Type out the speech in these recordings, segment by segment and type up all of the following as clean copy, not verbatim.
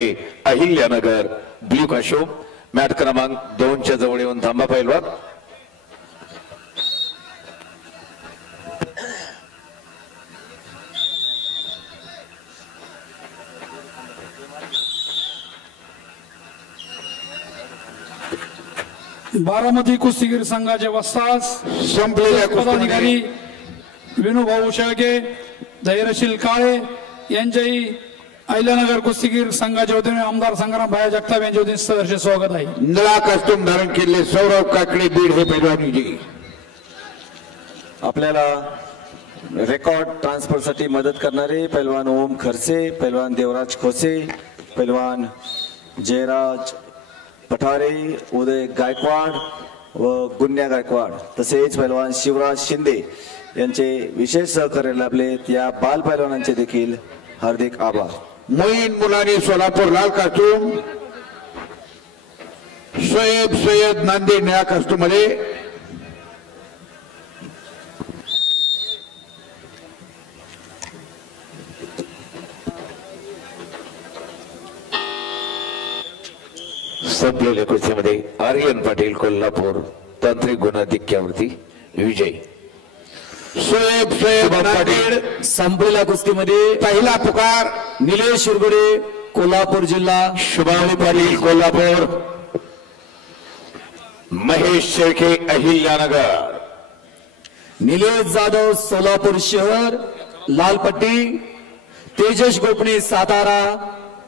Ahilyanagar blue काशो mat क्रमांक 2 च्या जवळ येऊन थांबा पहिलवान। बारामती कुस्तीगीर संघाचे वस्ताद संपलेल्या पदाधिकारी विनोभाऊ शेळके, धैर्यशील काळे यांच्याही अहिल्यानगर कुस्तीगीर संघाच्या वतीने आमदार संग्राम भाई जगताप यांच्या वतीने सहर्ष स्वागत आहे। निळा कॉस्ट्यूम धारण केलेले सौरभ काकडे बीड हे पैलवान विजयी। आपल्याला रेकॉर्ड ट्रान्सफर साठी मदत करणारे पैलवान ओम खरसे, पैलवान देवराज खोसे, पैलवान जयराज पठारे, उदय गायकवाड व गुन्या गायकवाड तसेच पैलवान शिवराज शिंदे यांचे विशेष सहकार्य लाभले या बाल पैलवानांचे देखील हार्दिक आभार। मोईन मुलानी सोलापूर लाल कॉस्ट्यूम, शोएब सय्यद नांदेड निळा कॉस्ट्यूम मध्ये, संपलेल्या कुस्तीमध्ये आर्यन पाटील कोल्हापूर तांत्रिक गुणाधिक्यावरती विजय। शोएब सय्यद नांदेड संपलेल्या कुस्तीमध्ये पहिला पुकार निलेश शिरगुडे कोल्हापूर जिल्हा, शुभांगी पाटील कोल्हापूर, महेश शेळके अहिल्यानगर, निलेश जाधव सोलापूर शहर लालपट्टी, तेजस गोपणे सातारा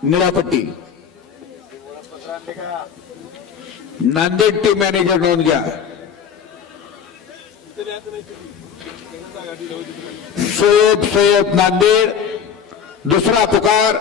निळापट्टी। नांदेड टीम मॅनेजर नोंद घ्या। शोएब सय्यद नांदेड दुसरा पुकार,